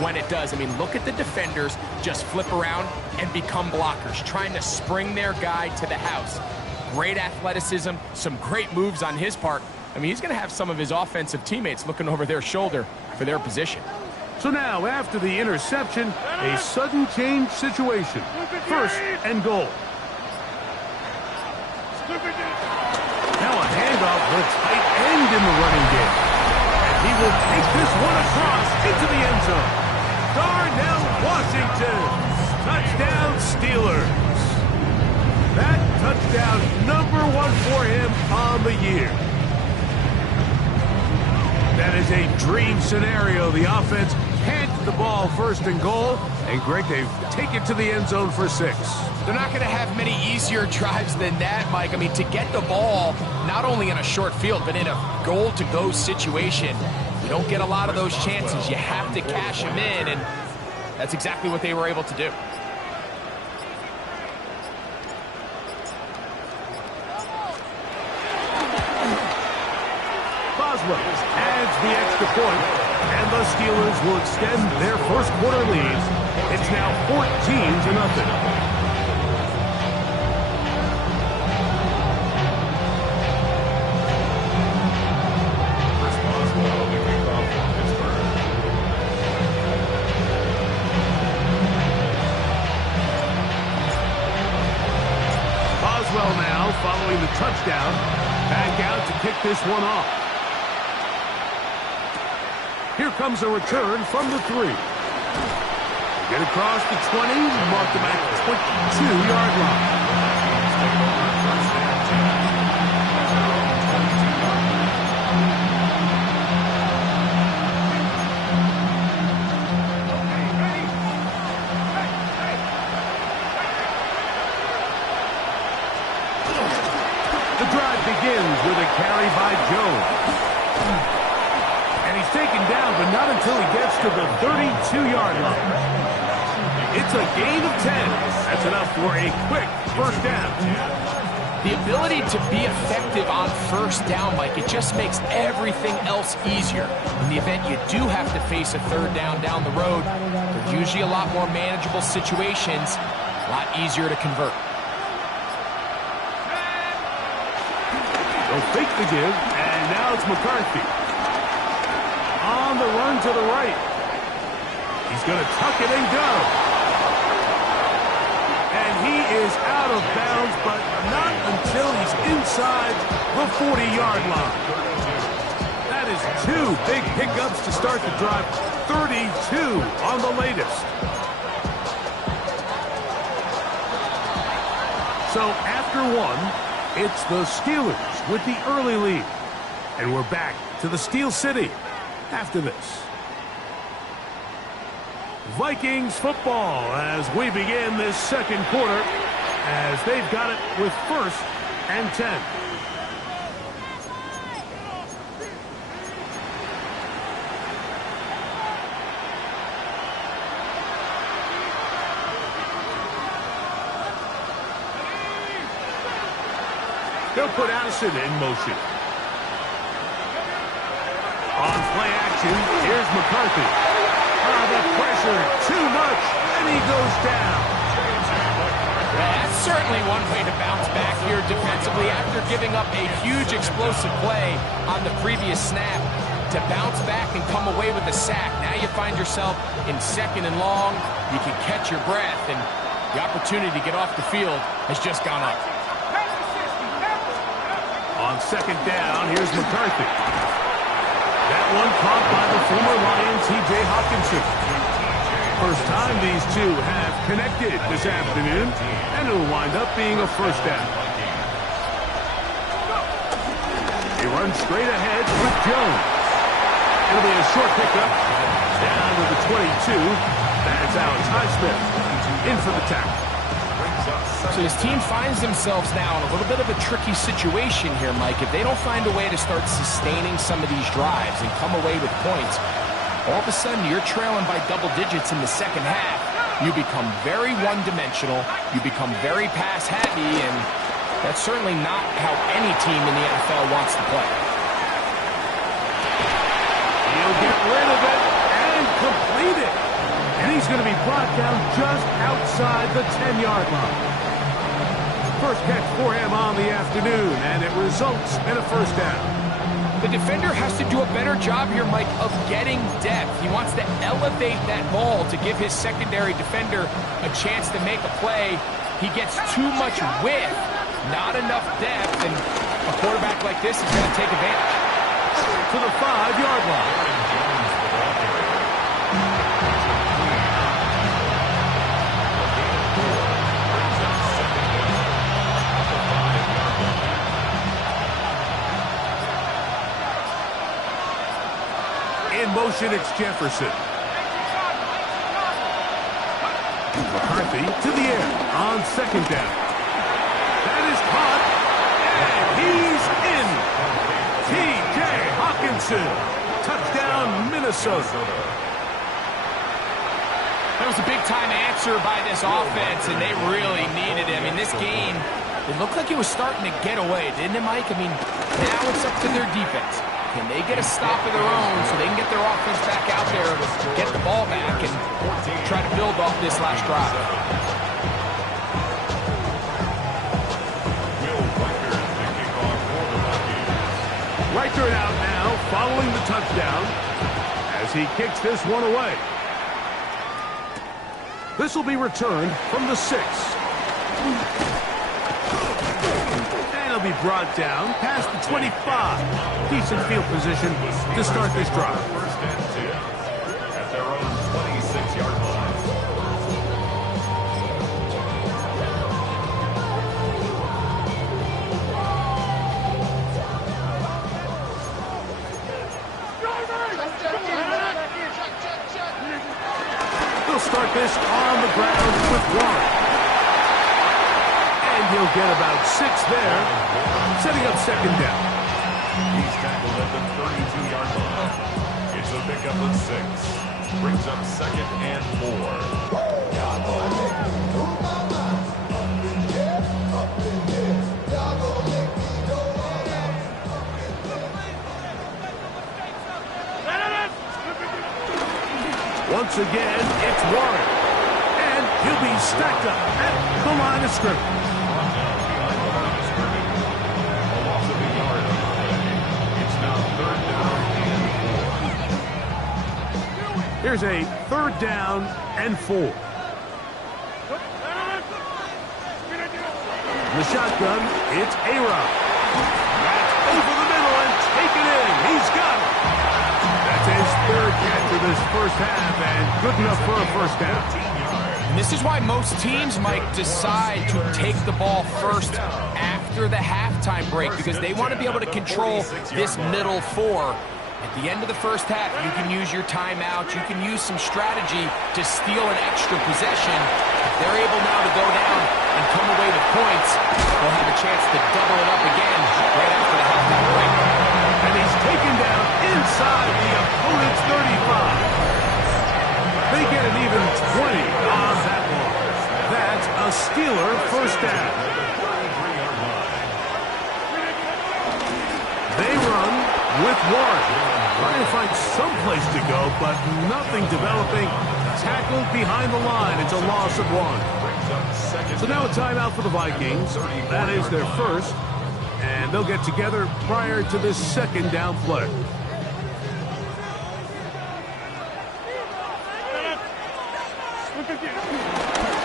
when it does. I mean, look at the defenders just flip around and become blockers, trying to spring their guy to the house. Great athleticism, some great moves on his part. I mean, he's going to have some of his offensive teammates looking over their shoulder for their position. So now, after the interception, a sudden change situation. First and goal. Now a handoff to the tight end in the running game. And he will take this one across into the end zone. Darnell Washington. Touchdown Steelers. That touchdown #1 for him on the year. That is a dream scenario. The offense hands the ball first and goal. And Greg, they take it to the end zone for 6. They're not going to have many easier drives than that, Mike. I mean, to get the ball, not only in a short field, but in a goal-to-go situation, you don't get a lot of those chances. You have to cash them in, and that's exactly what they were able to do. Boswell adds the extra point, and the Steelers will extend their first quarter lead. It's now 14-0. Boswell now following the touchdown, back out to kick this one off. Here comes a return from the 3. Get across the 20, mark them at the 22-yard line. The drive begins with a carry by Jones. And he's taken down, but not until he gets to the 32-yard line. It's a gain of 10. That's enough for a quick first down. The ability to be effective on first down, Mike, it just makes everything else easier. In the event you do have to face a third down the road, they're usually a lot more manageable situations, a lot easier to convert. They'll fake the give, and now it's McCarthy. On the run to the right. He's going to tuck it and go. And he is out of bounds, but not until he's inside the 40-yard line. That is 2 big pickups to start the drive. 32 on the latest. So after 1, it's the Steelers with the early lead. And we're back to the Steel City after this. Vikings football as we begin this second quarter, as they've got it with 1st and 10. They'll put Addison in motion. On play action, here's McCarthy. The pressure, too much, and he goes down. That's certainly one way to bounce back here defensively after giving up a huge explosive play on the previous snap. To bounce back and come away with a sack. Now you find yourself in 2nd and long. You can catch your breath, and the opportunity to get off the field has just gone up. On 2nd down, here's McCarthy. That one caught by the former Lion, T.J. Hawkinson. First time these two have connected this afternoon, and it'll wind up being a first down. He runs straight ahead with Jones. It'll be a short pickup. Down to the 22. That's Alex Highsmith in for the tackle. So his team finds themselves now in a little bit of a tricky situation here, Mike. If they don't find a way to start sustaining some of these drives and come away with points, all of a sudden you're trailing by double digits in the second half. You become very one-dimensional. You become very pass-happy, and that's certainly not how any team in the NFL wants to play. He'll get rid of it and complete it. He's going to be brought down just outside the 10-yard line. First catch for him on the afternoon, and it results in a first down. The defender has to do a better job here, Mike, of getting depth. He wants to elevate that ball to give his secondary defender a chance to make a play. He gets too much width, not enough depth, and a quarterback like this is going to take advantage. To the 5-yard line. In motion, it's Jefferson. McCarthy to the air on second down. That is caught, and he's in. T.J. Hawkinson, touchdown, Minnesota. That was a big-time answer by this offense, and they really needed him. In this game, it looked like it was starting to get away, didn't it, Mike? I mean, now it's up to their defense. Can they get a stop of their own so they can get their offense back out there, get the ball back, and try to build off this last drive? Reichert out now, following the touchdown, as he kicks this one away. This will be returned from the 6. He'll be brought down past the 25. Decent field position to start this drive. First and 10 at their own 26-yard line. They'll start this on the ground with Warren. He'll get about 6 there, setting up second down. He's tackled at the 32-yard line. It's a pickup of 6. Brings up second and 4. Once again, it's Warren. And he'll be stacked up at the line of scrimmage. Here's a 3rd down and 4. The shotgun, it's A-Rod. That's over the middle and taken in. He's got it. That's his 3rd catch of this first half, and good enough for a first down. And this is why most teams, Mike, decide to take the ball first after the halftime break, because they want to be able to control this middle 4. At the end of the first half, you can use your timeout. You can use some strategy to steal an extra possession. If they're able now to go down and come away with points, they'll have a chance to double it up again right after the halftime break. And he's taken down inside the opponent's 35. They get an even 20 on that one. That's a Steeler first down. They run with Warren. Trying to find some place to go, but nothing developing. Tackled behind the line. It's a loss of 1. So now a timeout for the Vikings. That is their first. And they'll get together prior to this second down play.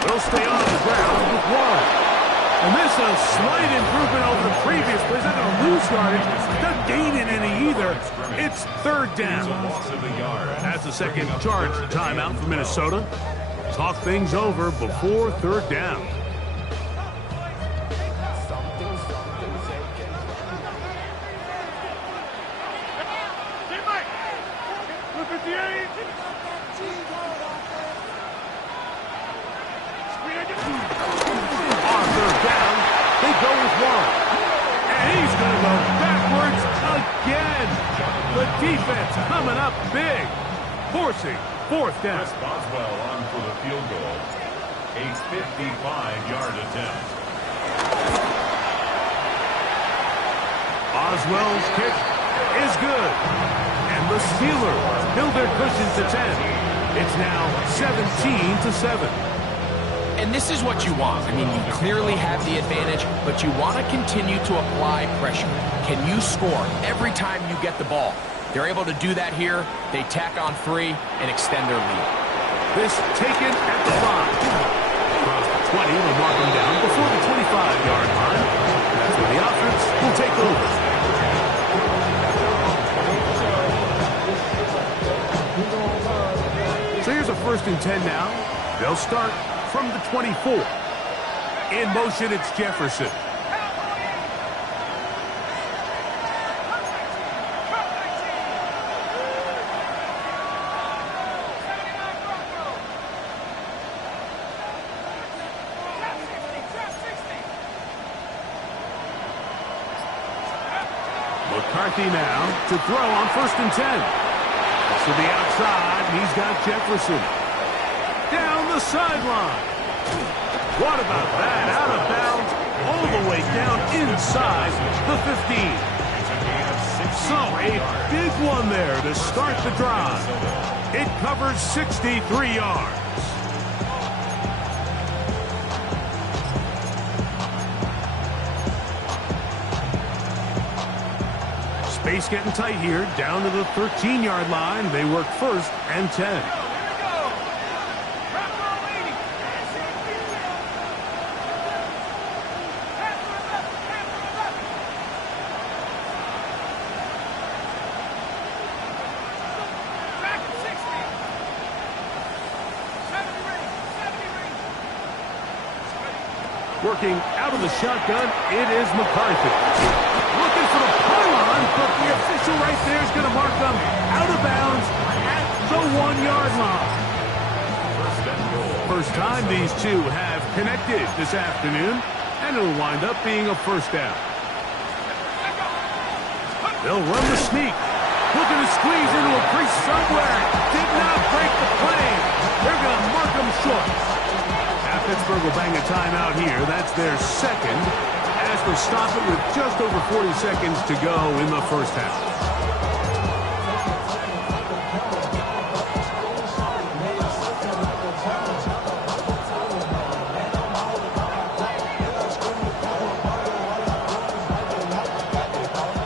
They'll stay on the ground with Warren. And this is a slight improvement over the previous play. He's not going to lose yardage. He's not gaining any either. It's 3rd down. That's the second charge timeout for Minnesota. Talk things over before 3rd down. Defense coming up big, forcing 4th down. Chris Boswell on for the field goal. A 55-yard attempt. Boswell's kick is good. And the Steelers build their cushion to 10. It's now 17-7. And this is what you want. I mean, you clearly have the advantage, but you want to continue to apply pressure. Can you score every time you get the ball? They're able to do that here. They tack on 3 and extend their lead. This taken at the 5. Across the 20, they'll mark them down before the 25-yard line. That's where the offense will take over. So here's a 1st and 10 now. They'll start from the 24. In motion, it's Jefferson. McCarthy now to throw on 1st and 10. To the outside, and he's got Jefferson. Down the sideline. What about that? Out of bounds, all the way down inside the 15. So a big one there to start the drive. It covers 63 yards. Space getting tight here, down to the 13-yard line. They work 1st and 10. Working out of the shotgun, it is McCarthy. Looking for the pylon, but the official right there is going to mark them out of bounds at the 1-yard line. First time these two have connected this afternoon, and it'll wind up being a 1st down. They'll run the sneak. Looking to squeeze into a crease somewhere. Did not break the plane. They're going to mark them short. Pittsburgh will bang a timeout here. That's their 2nd, as they'll stop it with just over 40 seconds to go in the 1st half.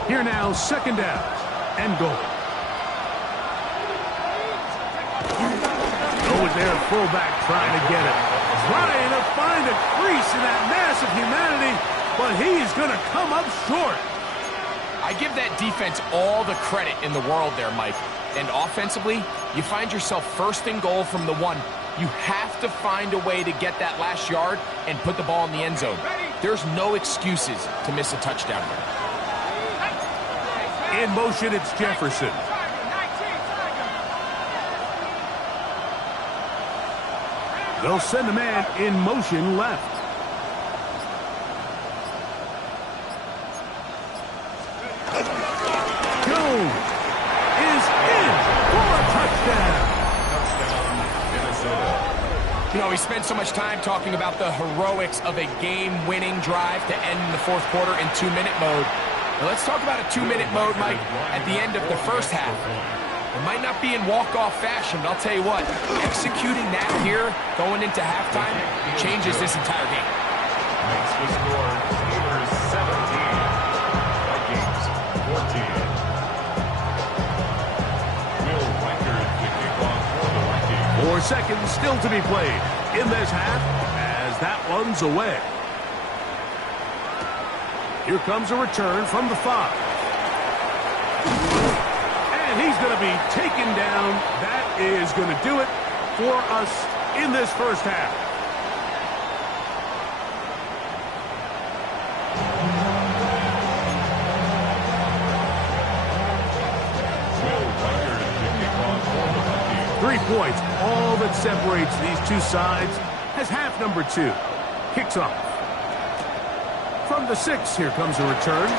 Here now, 2nd down and goal. Over there, fullback trying to get it. Trying to find a crease in that mass of humanity, but he's going to come up short. I give that defense all the credit in the world there, Mike. And offensively, you find yourself 1st and goal from the 1. You have to find a way to get that last yard and put the ball in the end zone. There's no excuses to miss a touchdown. In motion, it's Jefferson. They'll send a man in motion left. Jones is in for a touchdown. You know, we spent so much time talking about the heroics of a game-winning drive to end in the 4th quarter in 2-minute mode. Now let's talk about a 2-minute mode, Mike, at the end of the 1st half. It might not be in walk-off fashion, but I'll tell you what, executing that here, going into halftime, changes this entire game. Makes the score Steelers 17, Vikings 14. Will Reichard to kick off for the Vikings. 4 seconds still to be played in this half as that one's away. Here comes a return from the 5. He's going to be taken down. That is going to do it for us in this 1st half. Will Reichard to kick off for the Vikings. 3 points, all that separates these two sides, as half number 2 kicks off. From the 6, here comes a return.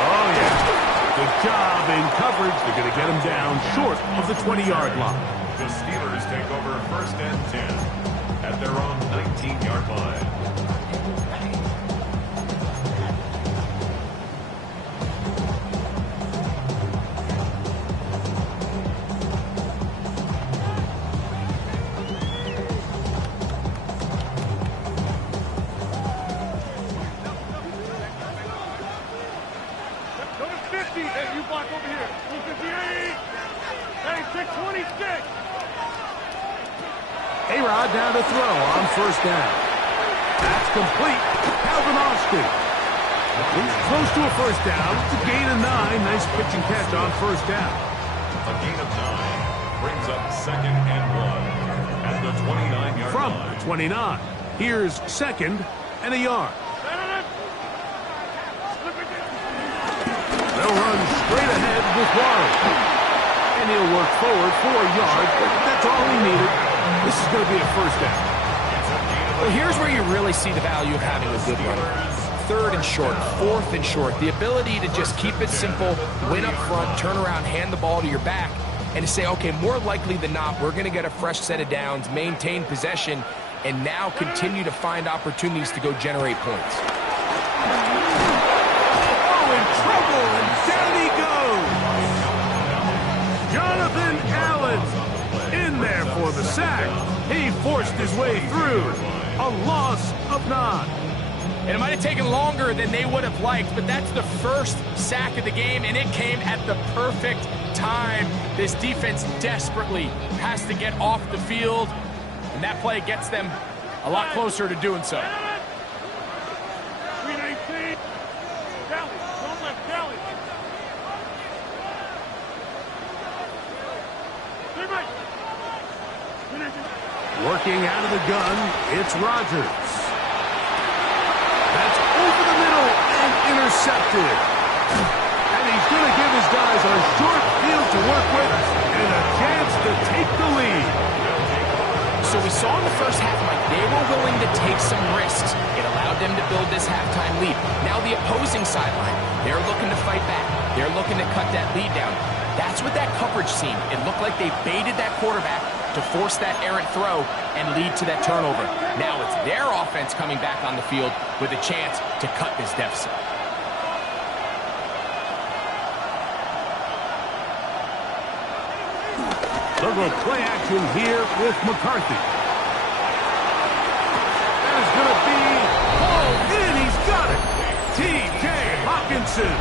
Oh, yeah. Good job in coverage. They're going to get him down short of the 20-yard line. The Steelers take over 1st and 10 at their own 19-yard line. A-Rod down to throw on first down. That's complete. Kalvinovski. He's close to a first down. It's a gain of 9. Nice pitch and catch on first down. A gain of 9 brings up second and 1 at the 29-yard From line. the 29, here's second and a yard. They'll run straight ahead with Warren. And he'll work forward for a yard. That's all he needed. This is going to be a first down. Well, here's where you really see the value of having a good runner. Third and short, fourth and short. The ability to just keep it simple, win up front, turn around, hand the ball to your back, and to say, okay, more likely than not, we're going to get a fresh set of downs, maintain possession, and now continue to find opportunities to go generate points. Oh, in trouble, and down he goes. Jonathan Allen in there for the sack. He forced his way through. A loss of 9. And it might have taken longer than they would have liked, but that's the first sack of the game, and it came at the perfect time. This defense desperately has to get off the field, and that play gets them a lot closer to doing so. 319. Kelly, don't let Kelly. Working out of the gun, it's Rodgers. That's over the middle and intercepted. And he's going to give his guys a short field to work with and a chance to take the lead. So we saw in the first half, Mike, they were willing to take some risks. It allowed them to build this halftime lead. Now the opposing sideline, they're looking to fight back. They're looking to cut that lead down. That's what that coverage seemed. It looked like they baited that quarterback to force that errant throw and lead to that turnover. Now it's their offense coming back on the field with a chance to cut this deficit. They'll go play action here with McCarthy. There's going to be ball in. He's got it. T.J. Hawkinson.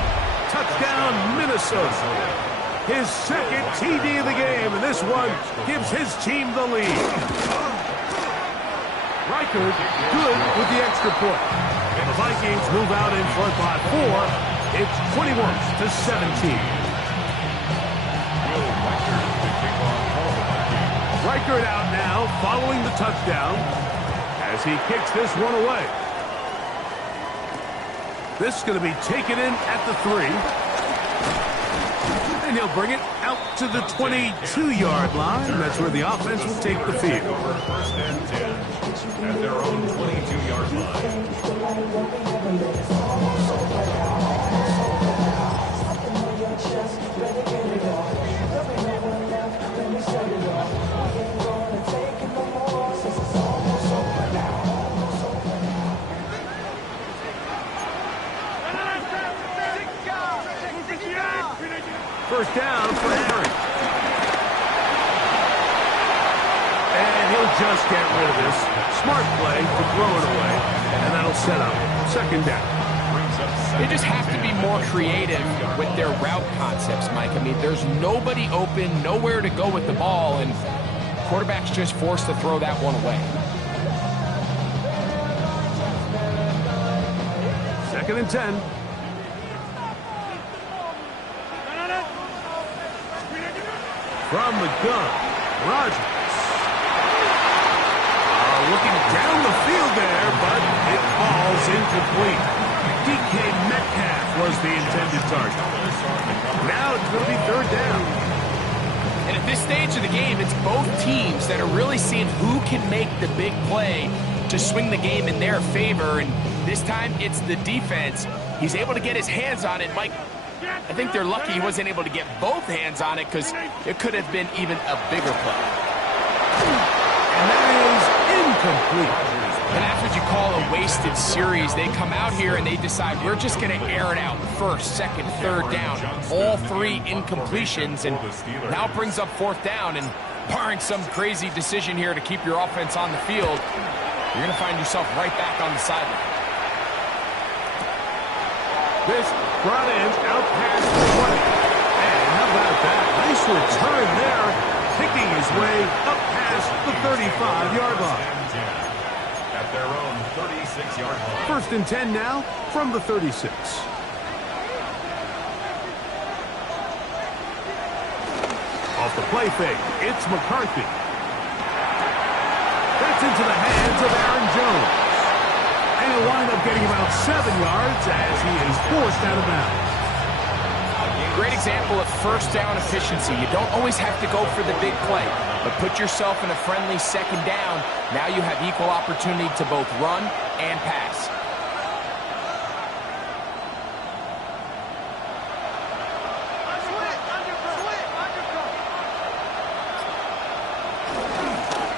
Touchdown, Minnesota. His second TD of the game, and this one gives his team the lead. Reichard good with the extra point. And the Vikings move out in front by 4. It's 21-17. Reichard out now, following the touchdown, as he kicks this one away. This is going to be taken in at the 3. And he'll bring it out to the 22-yard line. That's where the offense will take the field. Over first and 10 at their own 22-yard line. First down for Aaron. And he'll just get rid of this. Smart play to throw it away. And that'll set up second down. They just have to be more creative with their route concepts, Mike. I mean, there's nobody open, nowhere to go with the ball, and quarterback's just forced to throw that one away. Second and 10. From the gun, Rodgers. Looking down the field there, but it falls incomplete. DK Metcalf was the intended target. Now it's going to be third down. And at this stage of the game, it's both teams that are really seeing who can make the big play to swing the game in their favor. And this time, it's the defense. He's able to get his hands on it. Mike, I think they're lucky he wasn't able to get both hands on it because it could have been even a bigger play. And that is incomplete. And that's what you call a wasted series. They come out here and they decide we're just going to air it out first, second, third down. All 3 incompletions, and now it brings up fourth down. And barring some crazy decision here to keep your offense on the field, you're going to find yourself right back on the sideline. This brought in out past the 20. And how about that? Nice return there picking his way up past the 35-yard line. At their own 36-yard line. First and 10 now from the 36. Off the play fake, it's McCarthy. That's into the hands of Aaron Jones. And he'll wind up getting about 7 yards as he is forced out of bounds. Great example of first down efficiency. You don't always have to go for the big play, but put yourself in a friendly second down. Now you have equal opportunity to both run and pass.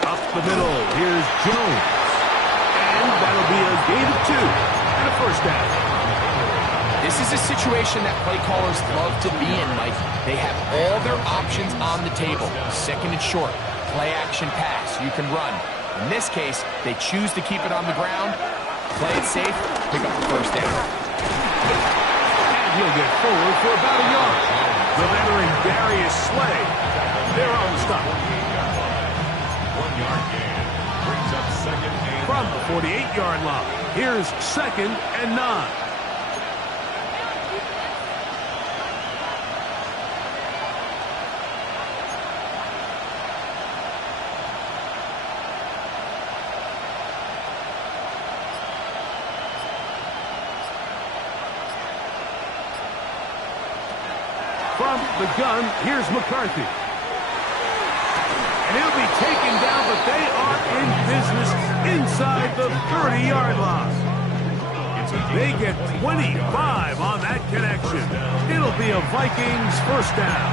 Up the middle, here's Jones. And that'll be a gain of 2 and a first down. This is a situation that play callers love to be in, Mike. They have all their options on the table. Second and short, play action pass, you can run. In this case, they choose to keep it on the ground, play it safe, pick up the first down. And he'll get forward for about a yard. The veteran Darius Slay, they're on the stop. 1-yard gain. Brings up second and From the 48-yard line, here's second and 9. From the gun, here's McCarthy. And he'll be taken down, but they are in business inside the 30-yard line. They get 25 on that connection. It'll be a Vikings first down.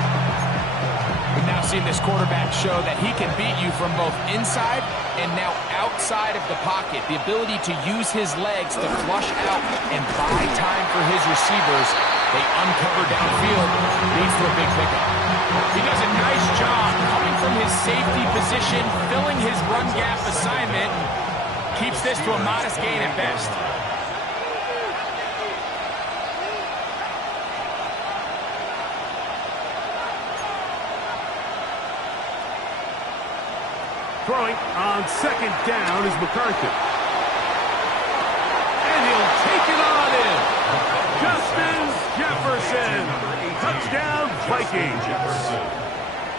We've now seen this quarterback show that he can beat you from both inside and now outside of the pocket. The ability to use his legs to flush out and buy time for his receivers. They uncover downfield, leads to a big pickup. He does a nice job coming from his safety position, filling his run gap assignment, keeps this to a modest gain at best. Throwing on second down is McCarthy. And he'll take it on in. Justin Jefferson. Touchdown, Vikings.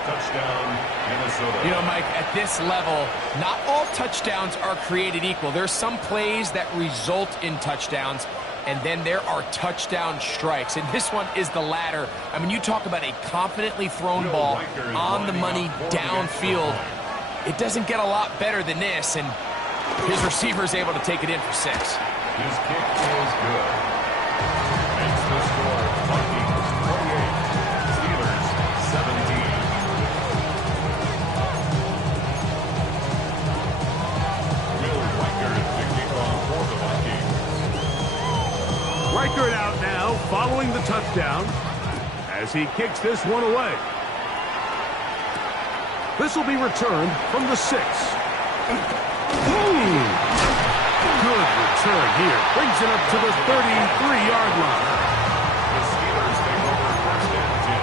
touchdown, Minnesota. You know, Mike, at this level, not all touchdowns are created equal. There's some plays that result in touchdowns, and then there are touchdown strikes. And this one is the latter. I mean, you talk about a confidently thrown ball on the money downfield. It doesn't get a lot better than this, and his receiver is able to take it in for 6. His kick is good. Makes the score Vikings 28, Steelers 17. Will Reichert to kick off for the Vikings. Reichert out now, following the touchdown, as he kicks this one away. This will be returned from the 6. Good return here. Brings it up to the 33-yard line. The Steelers take over first and 10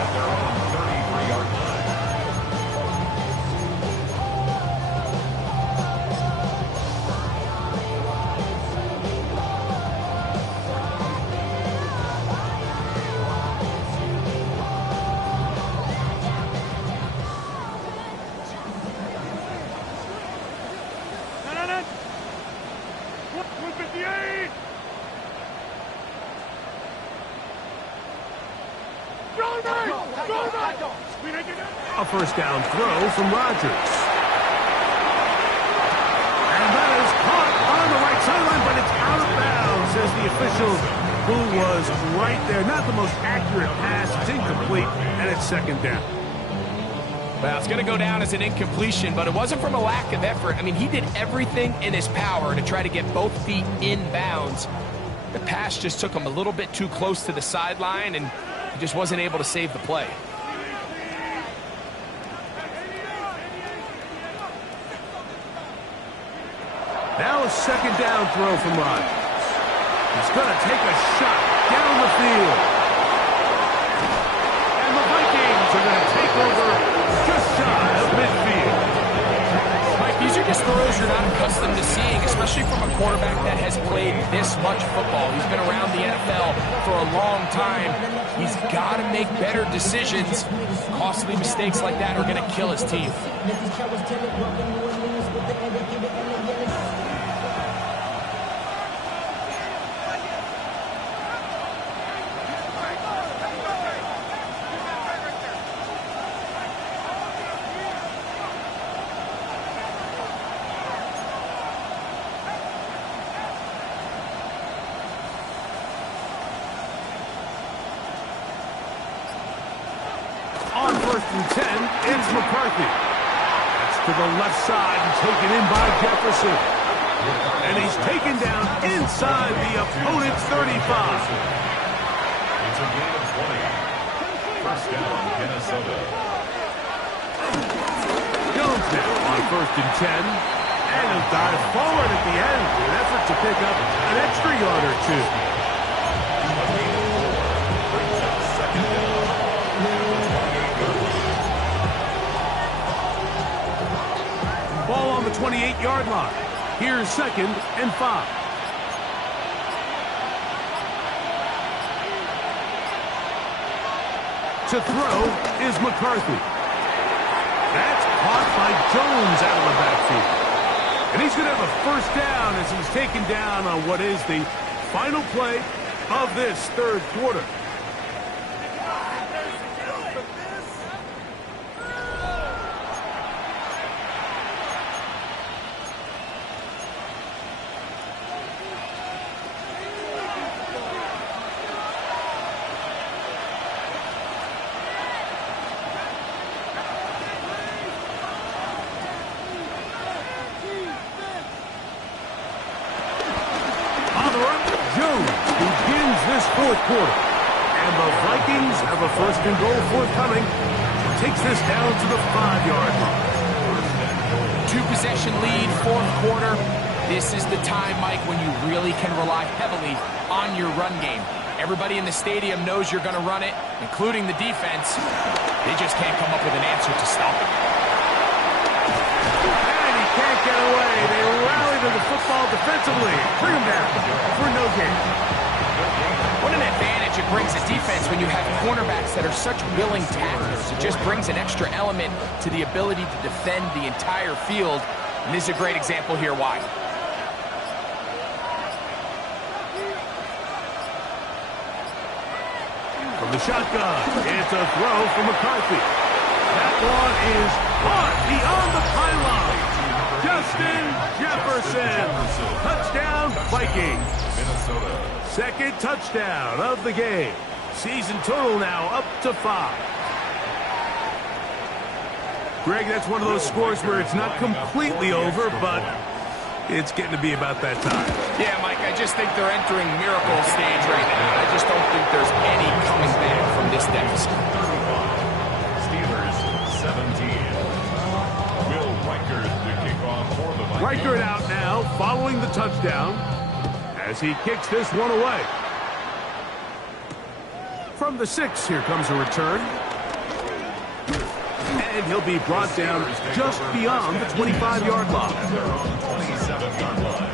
at their own 33-yard line. A first down throw from Rodgers. And that is caught on the right sideline, but it's out of bounds, says the official, who was right there. Not the most accurate pass. It's incomplete, and it's second down. Well, it's going to go down as an incompletion, but it wasn't from a lack of effort. I mean, he did everything in his power to try to get both feet in bounds. The pass just took him a little bit too close to the sideline, and he just wasn't able to save the play. Now a second down throw from Rodgers. He's going to take a shot down the field. And the Vikings are going to take over just throws you're not accustomed to seeing, especially from a quarterback that has played this much football. He's been around the NFL for a long time. He's got to make better decisions. Costly mistakes like that are going to kill his team. On 1st and 10, it's McCarthy. That's to the left side and taken in by Jefferson. And he's taken down inside the opponent's 35. It's a gain of 20. First down, Minnesota. Jones now on 1st and 10. And he'll dive forward at the end in an effort to pick up an extra yard or two. Ball on the 28-yard line. Here's 2nd and 5. To throw is McCarthy. That's caught by Jones out of the backfield. And he's going to have a first down as he's taken down on what is the final play of this third quarter. Fourth quarter. And the Vikings have a 1st and goal forthcoming. Takes this down to the 5-yard line. 2-possession lead, 4th quarter. This is the time, Mike, when you really can rely heavily on your run game. Everybody in the stadium knows you're going to run it, including the defense. They just can't come up with an answer to stop it. And he can't get away. They rally to the football defensively. Bring him down for no gain. What an advantage it brings a defense when you have cornerbacks that are such willing tacklers. It just brings an extra element to the ability to defend the entire field. And this is a great example here why. From the shotgun, it's a throw for McCarthy. That one is caught beyond the pylon. Justin Jefferson. Touchdown, Vikings. Minnesota. 2nd touchdown of the game. Season total now up to 5. Greg, that's one of those scores where it's not completely over, but it's getting to be about that time. Yeah, Mike, I just think they're entering miracle stage right now. I just don't think there's any coming back from this deficit. 35. Steelers 17. Will Reichard to kick off for the Vikings. Reichard out now following the touchdown as he kicks this one away. From the 6, here comes a return. And he'll be brought down just beyond the 25-yard line. 27-yard line.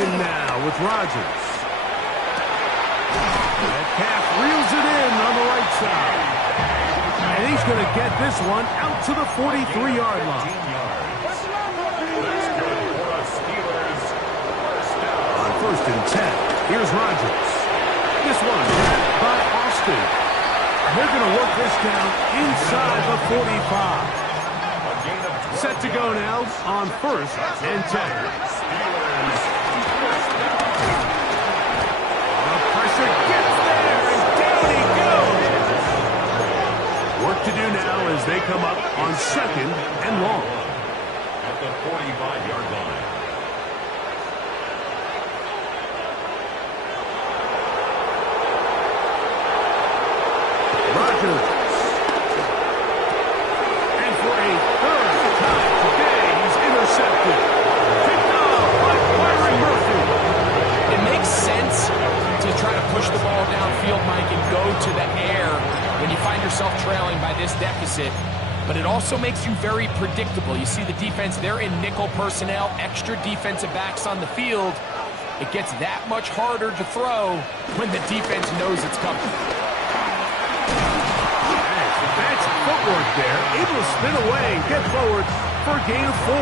Now with Rodgers. Metcalf reels it in on the right side. And he's going to get this one out to the 43-yard line. On 1st and 10, here's Rodgers. This one by Austin. They're going to work this down inside the 45. Set to go now on 1st and 10. Work to do now as they come up on 2nd and long. At the 45-yard line. downfield, Mike, and go to the air when you find yourself trailing by this deficit. But it also makes you very predictable. You see the defense, they're in nickel personnel, extra defensive backs on the field. It gets that much harder to throw when the defense knows it's coming. That's footwork there. Able to spin away and get forward for a gain of 4.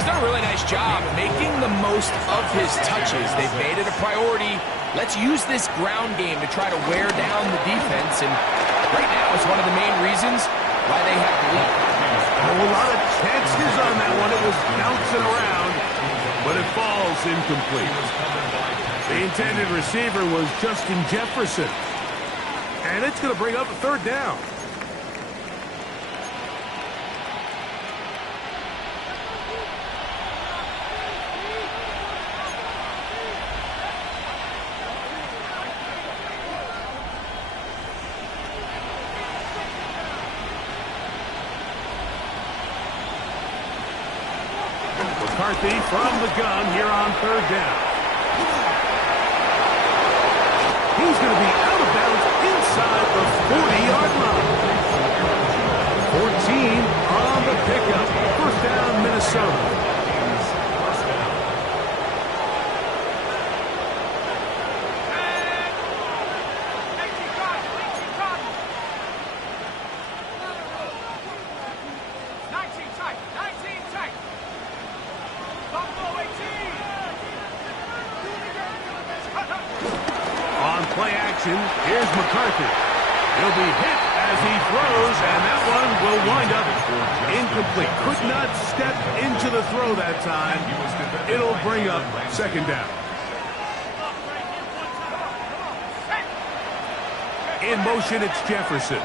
He's done a really nice job making the most of his touches. They've made it a priority. Let's use this ground game to try to wear down the defense, and right now it's one of the main reasons why they have the lead. Oh, a lot of chances on that one. It was bouncing around, but it falls incomplete. The intended receiver was Justin Jefferson, and it's going to bring up a 3rd down. McCarthy from the gun here on 3rd down. He's going to be out of bounds inside the 40-yard line. 14 on the pickup. 1st down, Minnesota. Here's McCarthy. He'll be hit as he throws, and that one will wind up incomplete. Could not step into the throw that time. It'll bring up 2nd down. In motion, it's Jefferson.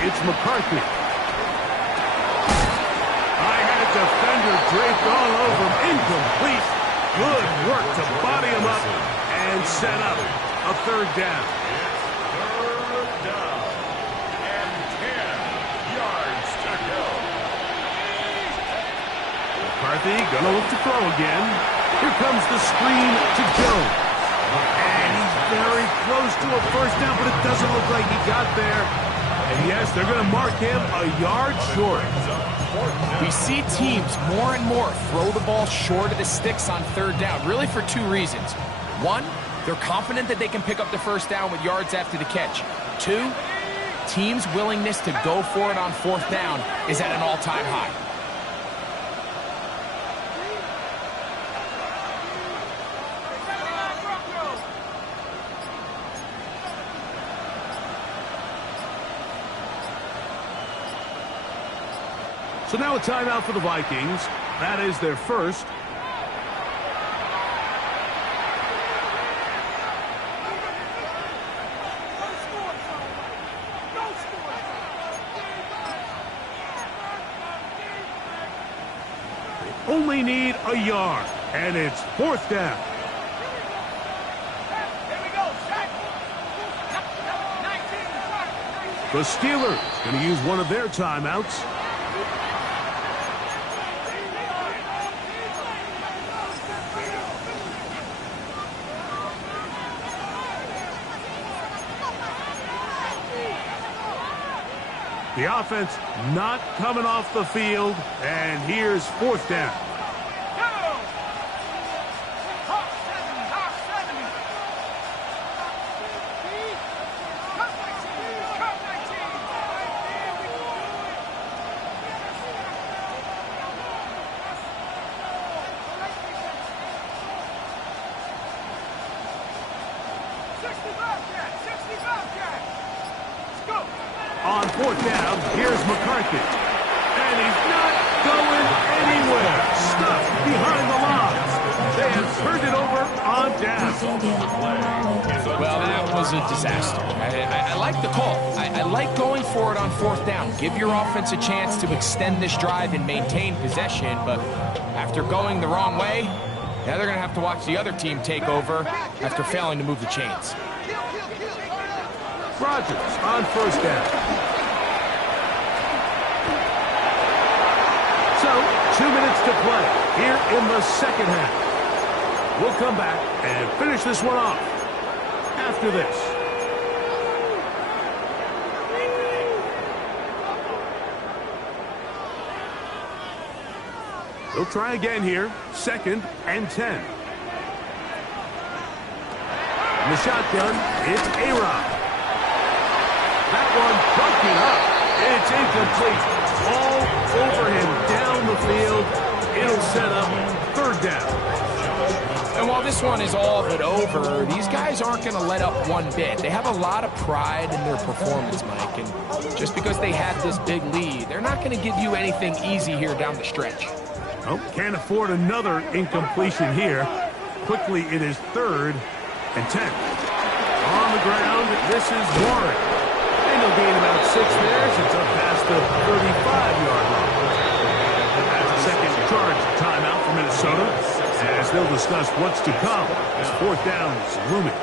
It's McCarthy. I had a defender draped all over him. Incomplete. Good work to body him up and set up a 3rd down. It's 3rd down and 10 yards to go. McCarthy gonna look to throw again. Here comes the screen to Jones. And he's very close to a 1st down, but it doesn't look like he got there. And yes, they're going to mark him a yard short. We see teams more and more throw the ball short of the sticks on 3rd down, really for 2 reasons. 1, they're confident that they can pick up the 1st down with yards after the catch. 2, teams' willingness to go for it on 4th down is at an all-time high. So now a timeout for the Vikings. That is their first. They only need a yard, and it's 4th down. The Steelers going to use one of their timeouts. The offense not coming off the field, and here's 4th down. On 4th down, here's McCarthy. And he's not going anywhere. Stuck behind the line. They have turned it over on down. Well, that was a disaster. I like the call. I like going for it on 4th down. Give your offense a chance to extend this drive and maintain possession, but after going the wrong way, now they're going to have to watch the other team take over after failing to move the chains. Rodgers on 1st down. So, 2 minutes to play here in the 2nd half. We'll come back and finish this one off after this. They'll try again here. 2nd and 10. In the shotgun, it's A-Rod. That one broken up. It's incomplete. All over him down the field. It'll set up 3rd down. And while this one is all but over, these guys aren't going to let up one bit. They have a lot of pride in their performance, Mike. And just because they have this big lead, they're not going to give you anything easy here down the stretch. Oh, can't afford another incompletion here. Quickly, it is 3rd and 10. On the ground, this is Warren. And he'll gain about 6 there since it's up past the 35-yard line. That's a second charge timeout for Minnesota, as they'll discuss what's to come as 4th down is looming.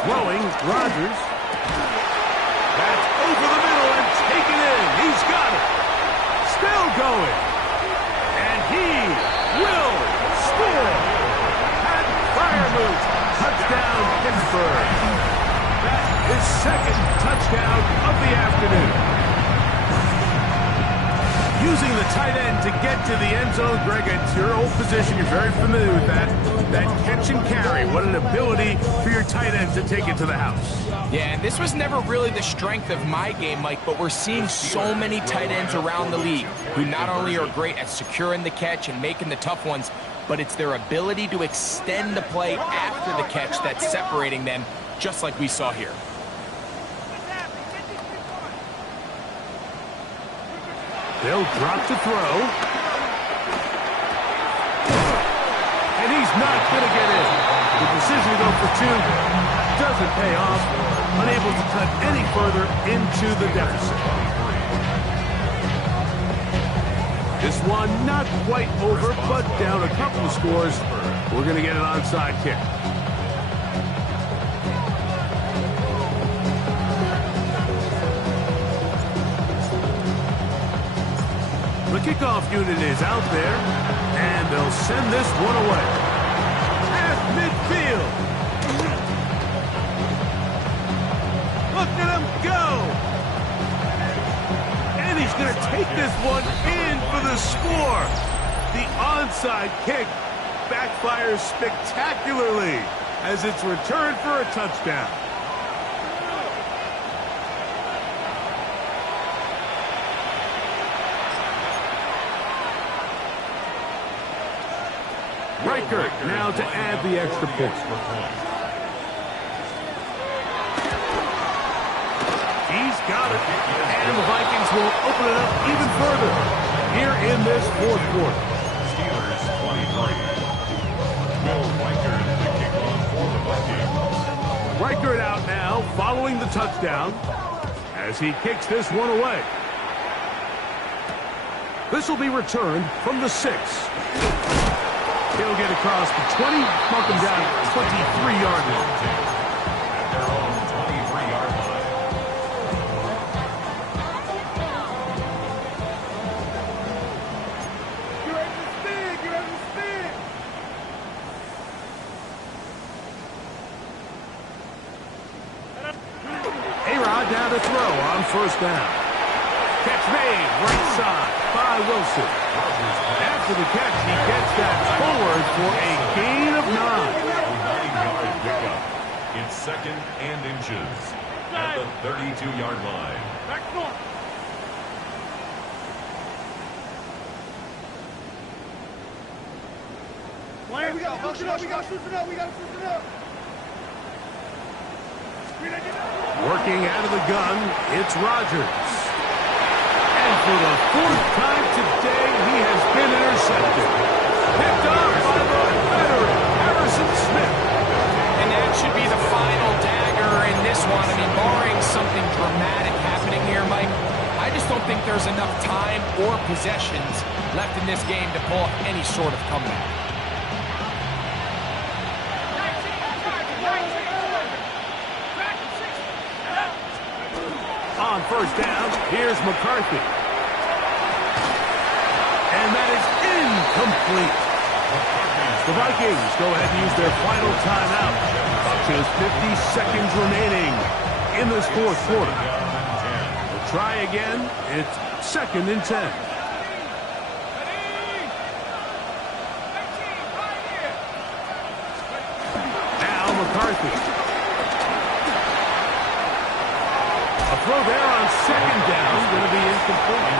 Throwing, Rodgers. That's over the middle and taken in. He's got it. Still going. And he will score. Pat Freiermuth. Touchdown, Pittsburgh. That is 2nd touchdown of the afternoon. Using the tight end to get to the end zone, Greg, it's your old position. You're very familiar with that. That catch and carry. What an ability for your tight end to take it to the house. Yeah, and this was never really the strength of my game, Mike, but we're seeing so many tight ends around the league who not only are great at securing the catch and making the tough ones, but it's their ability to extend the play after the catch that's separating them, just like we saw here. They'll drop to throw. And he's not going to get in. The decision to go for 2 doesn't pay off. Unable to cut any further into the deficit. This one not quite over, but down a couple of scores. We're going to get an onside kick. The kickoff unit is out there, and they'll send this one away. At midfield. Look at him go. And he's going to take this one in for the score. The onside kick backfires spectacularly as it's returned for a touchdown. Riker now to add the extra point. He's got it. And the Vikings will open it up even further here in this 4th quarter. Steelers 23. Will Riker the kickoff for the Vikings. Riker out now following the touchdown as he kicks this one away. This will be returned from the 6. He'll get across the 20, mark him down at 23-yard line. At their own 23-yard line. You're ready to spin! You're ready to spin! A-Rod down to throw on 1st down. Catch made, right side by Wilson. After the catch, he gets that forward for a gain of 9. 9-yard pickup. It's 2nd and inches at the 32-yard line. Working out of the gun, it's Rodgers. And for the fourth time today, he has been intercepted. Picked off by the veteran, Harrison Smith. And that should be the final dagger in this one. I mean, barring something dramatic happening here, Mike, I just don't think there's enough time or possessions left in this game to pull off any sort of comeback. On first down, here's McCarthy. And that is incomplete. The Vikings go ahead and use their final timeout. Just 50 seconds remaining in this fourth quarter. We'll try again. It's 2nd and 10. Now McCarthy. A throw there on 2nd down. Going to be incomplete.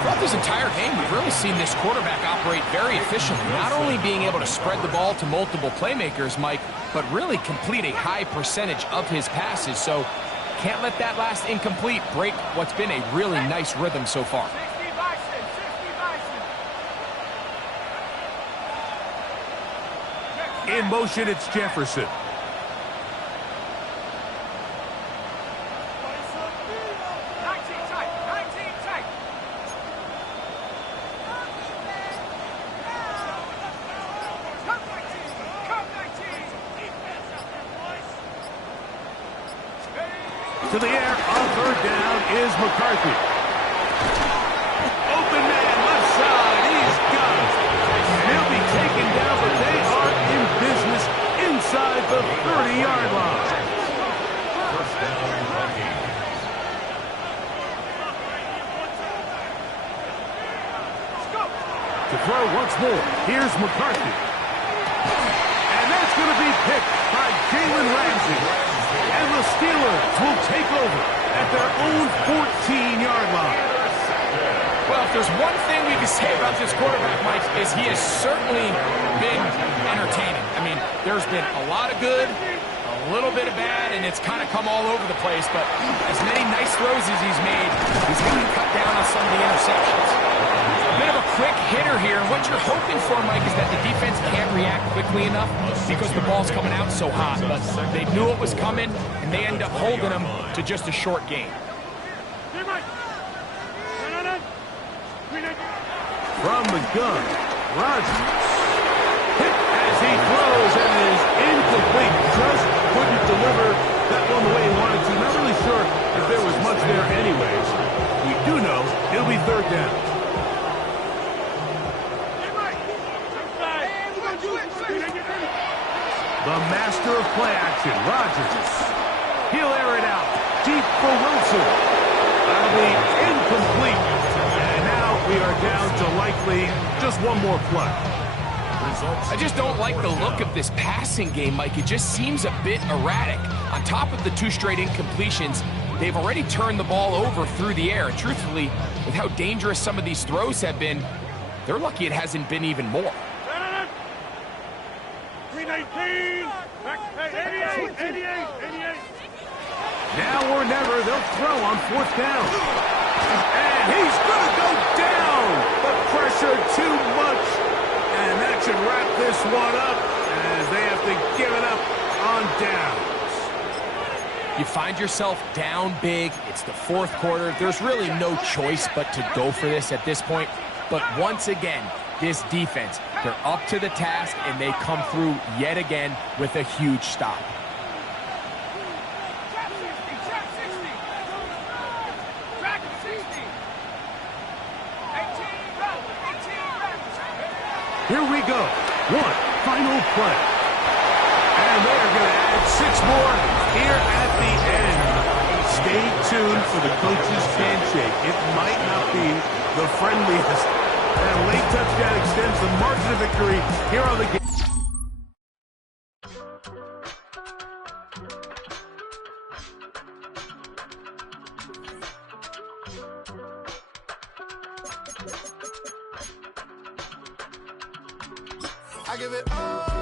Throughout this entire game, we've really seen this quarterback operate very efficiently, not only being able to spread the ball to multiple playmakers, Mike, but really complete a high percentage of his passes. So can't let that last incomplete break what's been a really nice rhythm so far. In motion, it's Jefferson. To the air, on third down is McCarthy. Open man, left side, he's got it. He'll be taken down, but they are in business inside the 30-yard line. First down, Vikings. To throw once more, here's McCarthy. And that's going to be picked by Jalen Ramsey. And the Steelers will take over at their own 14-yard line. Well, if there's one thing we can say about this quarterback, Mike, is he has certainly been entertaining. I mean, there's been a lot of good, a little bit of bad, and it's kind of come all over the place. But as many nice throws as he's made, he's got to cut down on some of the interceptions. A bit of a quick hitter here, and what you're hoping for, Mike, is that the defense can't react quickly enough because the ball's coming out so hot. But they knew it was coming, and they end up holding them to just a short gain. From the gun, Rodgers. Hit as he throws and is incomplete. Just couldn't deliver that one the way he wanted to. Not really sure if there was much there anyways. We do know it'll be third down. The master of play action, Rodgers. He'll air it out. Deep for Wilson. That'll be incomplete. And now we are down to likely just one more play. I just don't like the look of this passing game, Mike. It just seems a bit erratic. On top of the 2 straight incompletions, they've already turned the ball over through the air. And truthfully, with how dangerous some of these throws have been, they're lucky it hasn't been even more. 319. 88. Now or never, they'll throw on 4th down. And he's going to go down. The pressure too much. And that should wrap this one up as they have to give it up on downs. You find yourself down big. It's the 4th quarter. There's really no choice but to go for this at this point. But once again, this defense, they're up to the task, and they come through yet again with a huge stop. Here we go. One final play. And they're going to add 6 more here at the end. Stay tuned for the coach's handshake. It might not be the friendliest. And a late touchdown extends the margin of victory here on the game. I give it all.